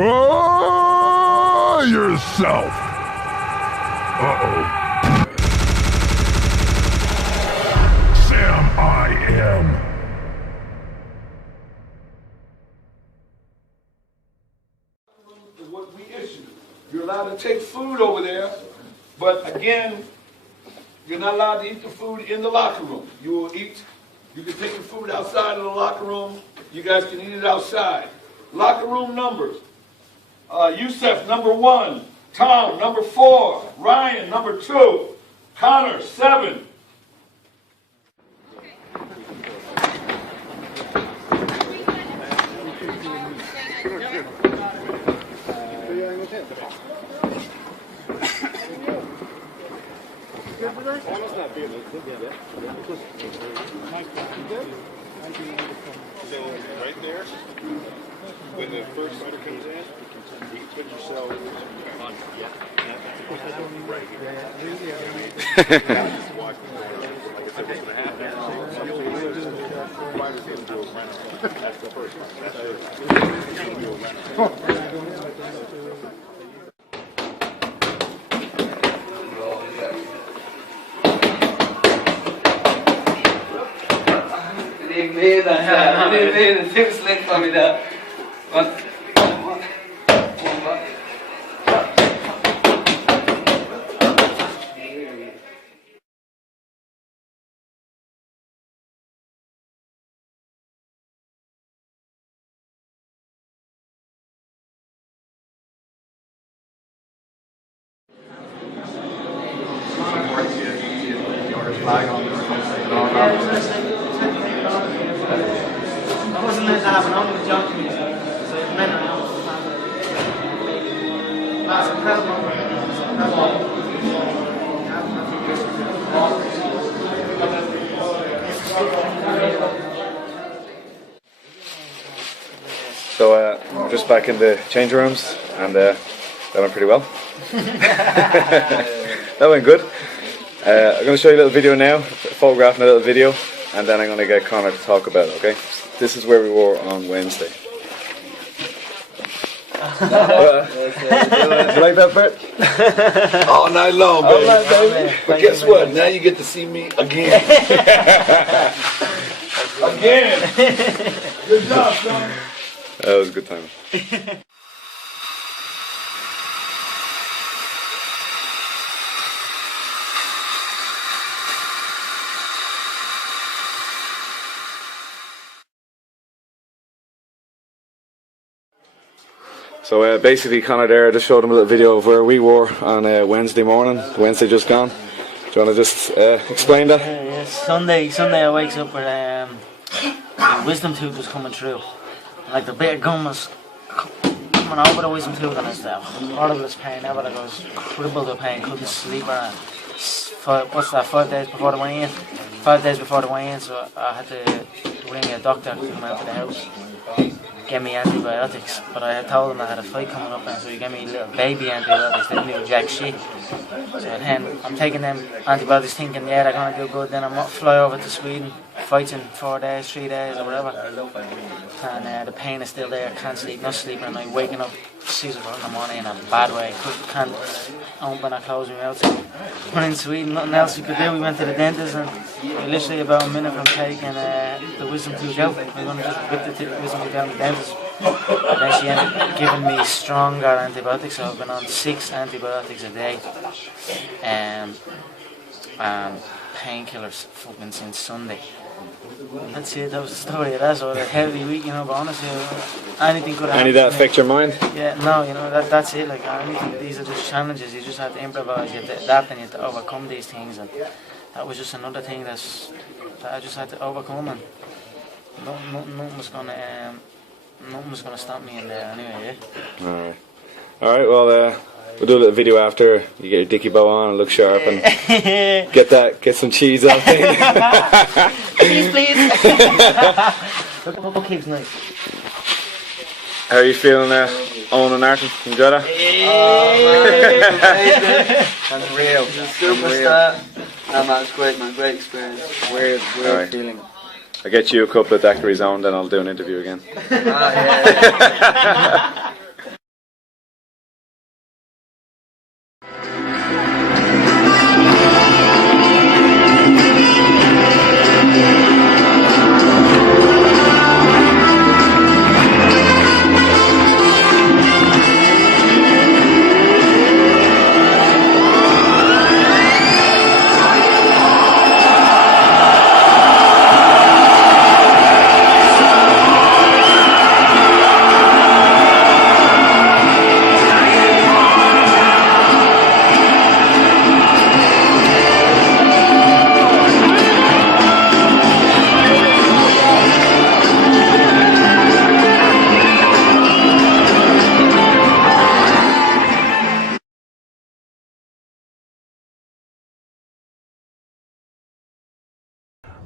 Oh, yourself. Uh-oh. Sam, I am. What we issue. You're allowed to take food over there, but again, you're not allowed to eat the food in the locker room. You will eat, you can take the food outside of the locker room. You guys can eat it outside. Locker room numbers. Yusef, number 1. Tom, number 4. Ryan, number 2. Connor, 7. Right there, when the first fighter comes in, you put yourself on. Yeah. Right here. Watch the corner. Like I said, what's going to happen? Fighters going to do a round. That's the first one. That's going to do a round. Det är typ släkt av mig där. I wasn't meant to have an on with junk music, so it meant I have to have it. That's incredible. So we're just back in the change rooms, and that went pretty well. That went good. I'm going to show you a little video now, photographing a little video, and then I'm going to get Conor to talk about it, okay? This is where we were on Wednesday. You like that, Bert? All night long, baby. night, baby. But guess what? Now you get to see me again. Again. Good job, son. That was a good time. So basically, Conor there, I just showed him a little video of where we were on Wednesday morning, Wednesday just gone. Do you want to just explain that? Sunday I wakes up with the wisdom tooth was coming through. Like the bit of gum was coming over the wisdom tooth, and it's the horriblest pain ever. Like I was crippled with pain, couldn't sleep around. 5 days before the weigh-in? 5 days before the weigh-in, so I had to ring a doctor to come out to the house. Gave me antibiotics, but I had told him I had a fight coming up, and so he gave me little baby antibiotics. They didn't do jack shit. So then I'm taking them antibiotics, thinking, yeah, they're gonna do good. Then I'm fly over to Sweden, fights in 4 days, 3 days, or whatever. And the pain is still there. Can't sleep, not sleeping at night. Waking up 6 o'clock in the morning in a bad way. Can't open or close my mouth. So we're in Sweden, nothing else we could do. We went to the dentist, and literally about a minute from taking the wisdom tooth out, we're going to just rip the wisdom tooth out of the dentist. And then she ended up giving me stronger antibiotics, so I've been on 6 antibiotics a day. And painkillers fucking since Sunday. That's it, that was the story of that. So a heavy week, you know, but honestly, anything could happen. Any of that affect your mind? Yeah, no, you know, that's it. Like, anything, these are just challenges. You just have to improvise, you have to adapt, and you have to overcome these things. And that was just another thing that I just had to overcome, and nothing was gonna stop me in there anyway. Yeah. All right. Well, we'll do a little video after you get your dicky bow on and look sharp and get some cheese out there. Please. What keeps nice? How are you feeling, owning Arton? Enjoy that? Unreal. Superstar. No man, it's great man, great experience. Weird Alright. feeling. I'll get you a couple of daiquiris on, then I'll do an interview again. Yeah.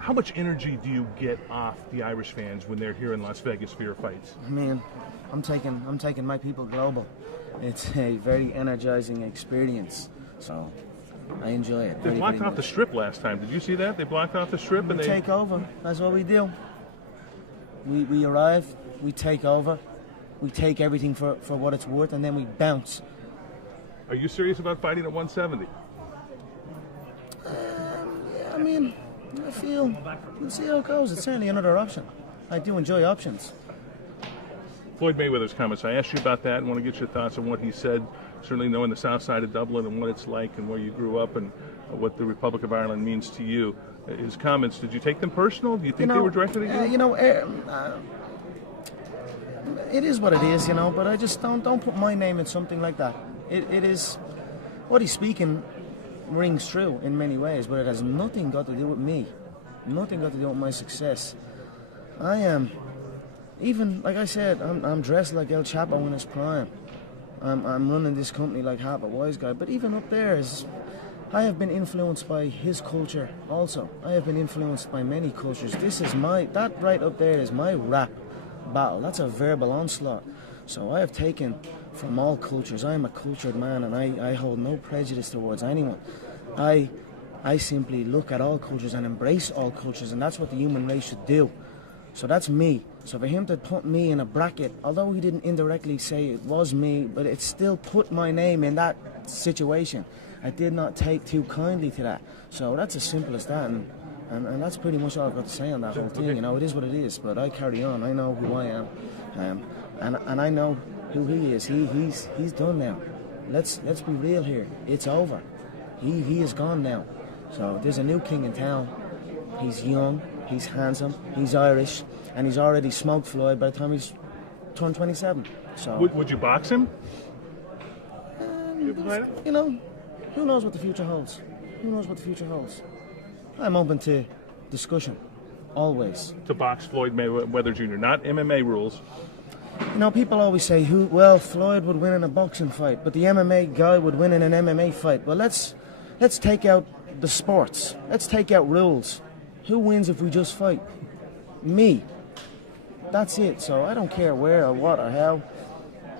How much energy do you get off the Irish fans when they're here in Las Vegas for your fights? Man, I'm taking my people global. It's a very energizing experience, so I enjoy it. They blocked off the strip last time. Did you see that? They blocked off the strip We and they take over. That's what we do. We arrive, we take over, we take everything for what it's worth, and then we bounce. Are you serious about fighting at 170? Yeah, I mean, I feel, we'll see how it goes. It's certainly another option. I do enjoy options. Floyd Mayweather's comments. I asked you about that and want to get your thoughts on what he said. Certainly knowing the south side of Dublin and what it's like and where you grew up and what the Republic of Ireland means to you. His comments, did you take them personal? Do you think they were directed at you? It is what it is, but I just don't put my name in something like that. It is, what he's speaking rings true in many ways, but it has nothing got to do with me. Nothing got to do with my success. I am, even, like I said, I'm dressed like El Chapo in his prime. I'm running this company like half a wise guy, but even up there I have been influenced by his culture also. I have been influenced by many cultures. That right up there is my rap battle. That's a verbal onslaught. So I have taken from all cultures. I am a cultured man, and I hold no prejudice towards anyone. I simply look at all cultures and embrace all cultures, and that's what the human race should do. So that's me. So for him to put me in a bracket, although he didn't indirectly say it was me, but it still put my name in that situation. I did not take too kindly to that. So that's as simple as that. And that's pretty much all I've got to say on that whole thing. You know, it is what it is, but I carry on. I know who I am. And I know who he is. He's done now. Let's be real here. It's over. He is gone now. So there's a new king in town. He's young, he's handsome, he's Irish, and he's already smoked Floyd by the time he's turned 27. So Would you box him? you know, who knows what the future holds? Who knows what the future holds? I'm open to discussion, always. To box Floyd Mayweather Jr., not MMA rules. You know, people always say, well, Floyd would win in a boxing fight, but the MMA guy would win in an MMA fight. Well, let's take out the sports. Let's take out rules. Who wins if we just fight? Me. That's it. So I don't care where or what or how.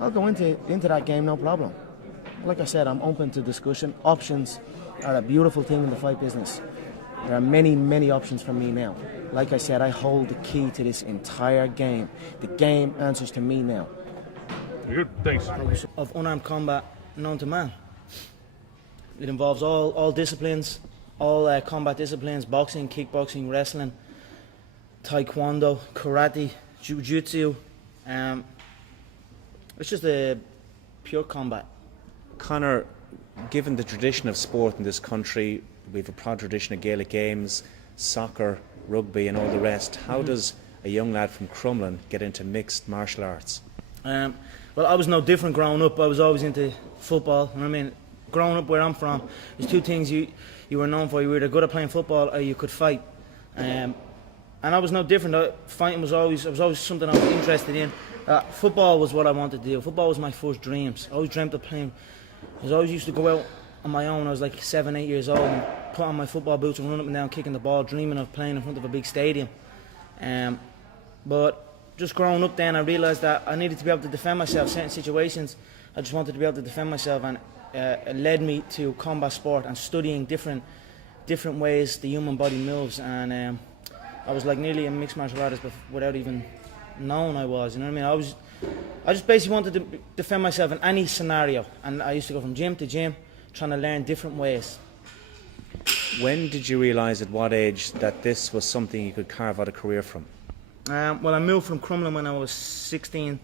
I'll go into that game, no problem. Like I said, I'm open to discussion. Options are a beautiful thing in the fight business. There are many, many options for me now. Like I said, I hold the key to this entire game. The game answers to me now. Good, thanks. Of unarmed combat known to man. It involves all disciplines, all combat disciplines: boxing, kickboxing, wrestling, taekwondo, karate, jiu-jitsu. It's just a pure combat. Conor, given the tradition of sport in this country, we have a proud tradition of Gaelic games, soccer, rugby and all the rest. How does a young lad from Crumlin get into mixed martial arts? Well, I was no different growing up. I was always into football. You know what I mean? Growing up where I'm from, there's two things you were known for. You were either good at playing football or you could fight. And I was no different. Fighting was always something I was interested in. Football was what I wanted to do. Football was my first dreams. I always dreamt of playing. I always used to go out on my own. I was like 7, 8 years old and put on my football boots and run up and down kicking the ball, dreaming of playing in front of a big stadium. But just growing up then, I realised that I needed to be able to defend myself. Certain situations, I just wanted to be able to defend myself, and it led me to combat sport and studying different ways the human body moves. And I was like nearly a mixed martial artist without even knowing I was. You know what I mean? I just basically wanted to defend myself in any scenario, and I used to go from gym to gym, trying to learn different ways. When did you realise, at what age, that this was something you could carve out a career from? Well, I moved from Crumlin when I was 16,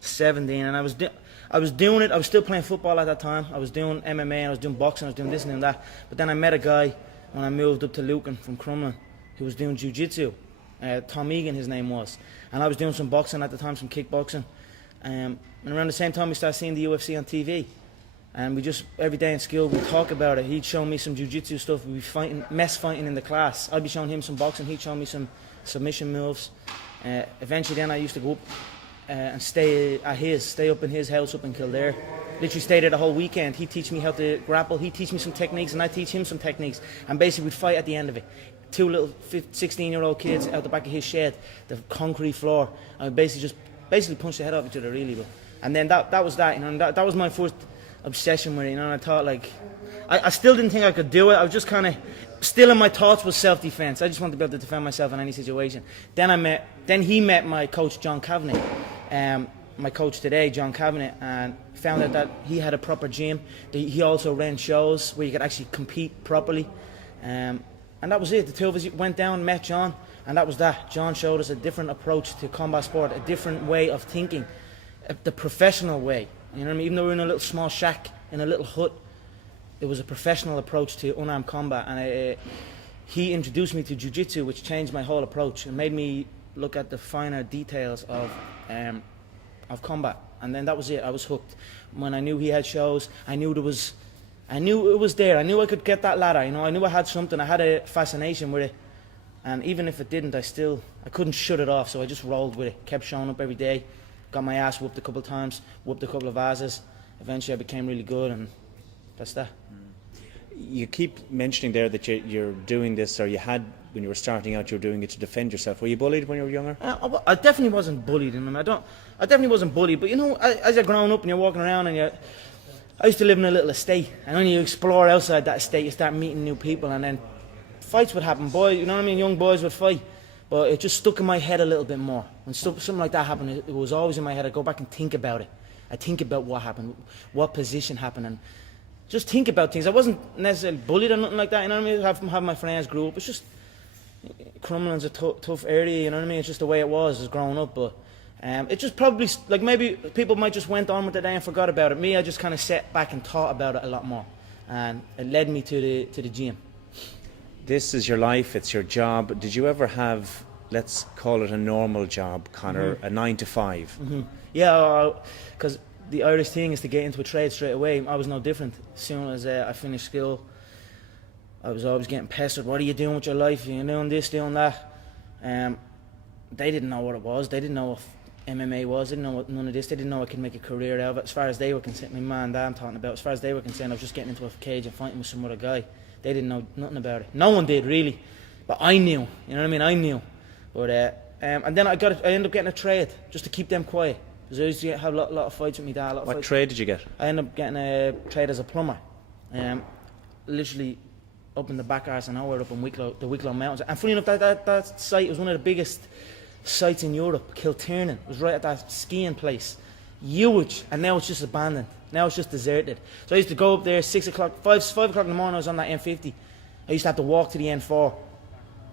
17, and I was doing it. I was still playing football at that time. I was doing MMA, and I was doing boxing, I was doing this and that. But then I met a guy when I moved up to Lucan from Crumlin who was doing jiu-jitsu. Tom Egan, his name was. And I was doing some boxing at the time, some kickboxing. And around the same time, we started seeing the UFC on TV. And we just, every day in school, we'd talk about it. He'd show me some jiu-jitsu stuff. We'd be mess fighting in the class. I'd be showing him some boxing. He'd show me some submission moves. Eventually then I used to go up and stay up in his house up in Kildare. Literally stayed there the whole weekend. He'd teach me how to grapple. He'd teach me some techniques and I'd teach him some techniques. And basically we'd fight at the end of it. Two little 16-year-old kids out the back of his shed, the concrete floor, and we basically punched the head off each other, really. And then that was that, you know, and that was my first obsession with it, you know. And I thought, like, I still didn't think I could do it. I was just kind of still in my thoughts was self-defense. I just wanted to be able to defend myself in any situation. Then he met my coach John Kavanagh, my coach today, John Kavanagh, and found out that he had a proper gym. He also ran shows where you could actually compete properly. And that was it. The two of us went down, met John, and that was that. John showed us a different approach to combat sport, a different way of thinking, the professional way. You know what I mean? Even though we were in a little small shack, in a little hut, it was a professional approach to unarmed combat. And he introduced me to jiu-jitsu, which changed my whole approach and made me look at the finer details of combat. And then that was it. I was hooked. When I knew he had shows, I knew it was there. I knew I could get that ladder. You know, I knew I had something. I had a fascination with it, and even if it didn't, I couldn't shut it off. So I just rolled with it. Kept showing up every day. Got my ass whooped a couple of times. Whooped a couple of asses. Eventually, I became really good, and that's that. You keep mentioning there that you're doing this, or you had when you were starting out, you were doing it to defend yourself. Were you bullied when you were younger? I definitely wasn't bullied. I mean, I definitely wasn't bullied. But you know, as you're growing up and you're walking around and I used to live in a little estate, and when you explore outside that estate, you start meeting new people, and then fights would happen. You know what I mean? Young boys would fight. but it just stuck in my head a little bit more. When something like that happened, it was always in my head. I go back and think about it. I think about what happened, what position happened, and just think about things. I wasn't necessarily bullied or nothing like that, you know what I mean? Have my friends grew up. It's just, Crumlin's a tough area, you know what I mean? It's just the way it was growing up, but it just probably, like maybe people might just went on with the day and forgot about it. Me, I just kind of sat back and thought about it a lot more, and it led me to the gym. This is your life, it's your job. Did you ever have, let's call it a normal job, Conor, a 9 to 5? Yeah, because the Irish thing is to get into a trade straight away. I was no different. As soon as I finished school, I was always getting pestered. What are you doing with your life? You're doing this, doing that. They didn't know what it was. They didn't know what MMA was. They didn't know what none of this. They didn't know I could make a career out of it. As far as they were concerned, my man and dad I'm talking about, as far as they were concerned, I was just getting into a cage and fighting with some other guy. They didn't know nothing about it. No one did, really. But I knew. You know what I mean? I knew. But and then I ended up getting a trade just to keep them quiet. Because I used to have a lot of fights with my dad. What trade did you get? I ended up getting a trade as a plumber. Literally up in the back arse of nowhere, up in the Wicklow Mountains. And funny enough, that site was one of the biggest sites in Europe. Kiltiernan. It was right at that skiing place. Huge. And now it's just abandoned. Now it's just deserted. So I used to go up there 6 o'clock, 5 o'clock in the morning. I was on that M50. I used to have to walk to the N4,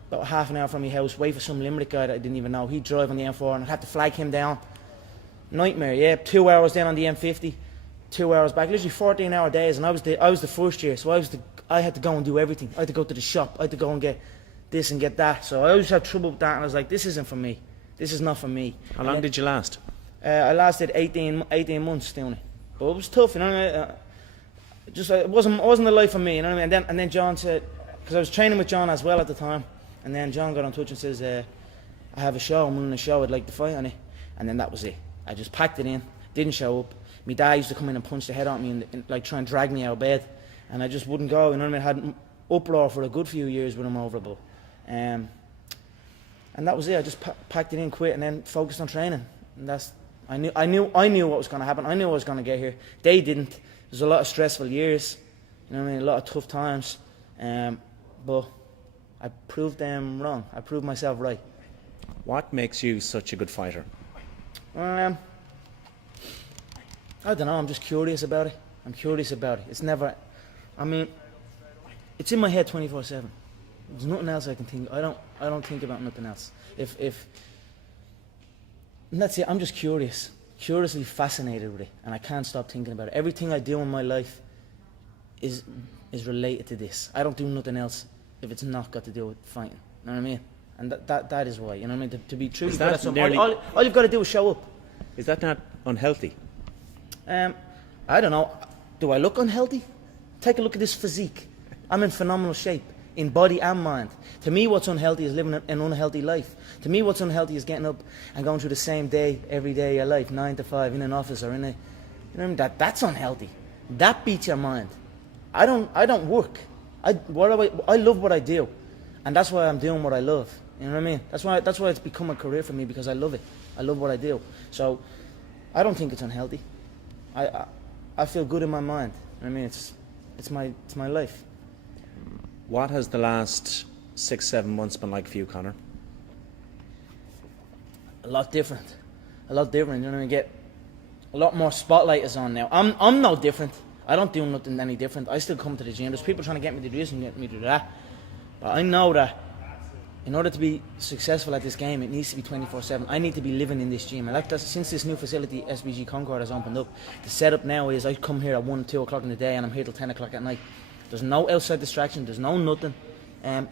about half an hour from my house, wait for some Limerick guy that I didn't even know. He'd drive on the M4 and I'd have to flag him down. Nightmare, yeah. 2 hours down on the M50, 2 hours back. Literally 14-hour days, and I was the first year, so I had to go and do everything. I had to go to the shop. I had to go and get this and get that. So I always had trouble with that, and I was like, this isn't for me. This is not for me. How long did you last? I lasted 18 months doing it, but it was tough, you know what I mean? It wasn't the life for me, you know what I mean? And then John said, because I was training with John as well at the time, and then John got in touch and says, I have a show, I'm running a show, I'd like to fight on it. And then that was it. I just packed it in, didn't show up. My dad used to come in and punch the head on me and like try and drag me out of bed, and I just wouldn't go, you know what I mean? I had an uproar for a good few years with him over it, and that was it. I just packed it in, quit, and then focused on training. And I knew what was going to happen. I knew I was going to get here. They didn't. There's a lot of stressful years, you know what I mean? A lot of tough times, but I proved them wrong. I proved myself right. What makes you such a good fighter? I don't know. I'm just curious about it. I'm curious about it. It's never. I mean, it's in my head 24/7. There's nothing else I can think. I don't think about nothing else. And that's it. I'm just curious, curiously fascinated with it, and I can't stop thinking about it. Everything I do in my life is related to this. I don't do nothing else if it's not got to do with fighting. You know what I mean? And that is why. You know what I mean? To be truly good at something, all you've got to do is show up. Is that not unhealthy? I don't know. Do I look unhealthy? Take a look at this physique. I'm in phenomenal shape, in body and mind. To me, what's unhealthy is living an unhealthy life. To me, what's unhealthy is getting up and going through the same day every day of your life, 9 to 5, in an office or in a, you know what I mean? That's unhealthy. That beats your mind. I don't work. I love what I do, and that's why I'm doing what I love. You know what I mean? That's why it's become a career for me, because I love it. I love what I do. So I don't think it's unhealthy. I feel good in my mind. I mean, it's my life. What has the last 6-7 months been like for you, Conor? A lot different. You know what I mean? Get a lot more spotlight is on now. I'm no different. I don't do nothing any different. I still come to the gym. There's people trying to get me to do this and get me to do that. But I know that in order to be successful at this game, it needs to be 24/7. I need to be living in this gym. And that's since this new facility, SBG Concord, has opened up. The setup now is I come here at 1, 2 o'clock in the day, and I'm here till 10 o'clock at night. There's no outside distraction. There's no nothing.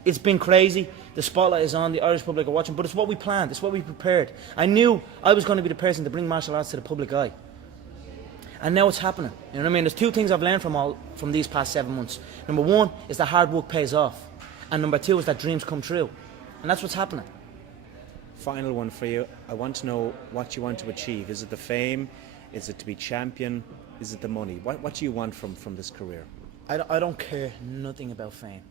It's been crazy. The spotlight is on. The Irish public are watching. But it's what we planned. It's what we prepared. I knew I was going to be the person to bring martial arts to the public eye. And now it's happening. You know what I mean? There's two things I've learned from these past 7 months. Number one is that hard work pays off. And number two is that dreams come true. And that's what's happening. Final one for you. I want to know what you want to achieve. Is it the fame? Is it to be champion? Is it the money? What do you want from this career? I don't care nothing about fame.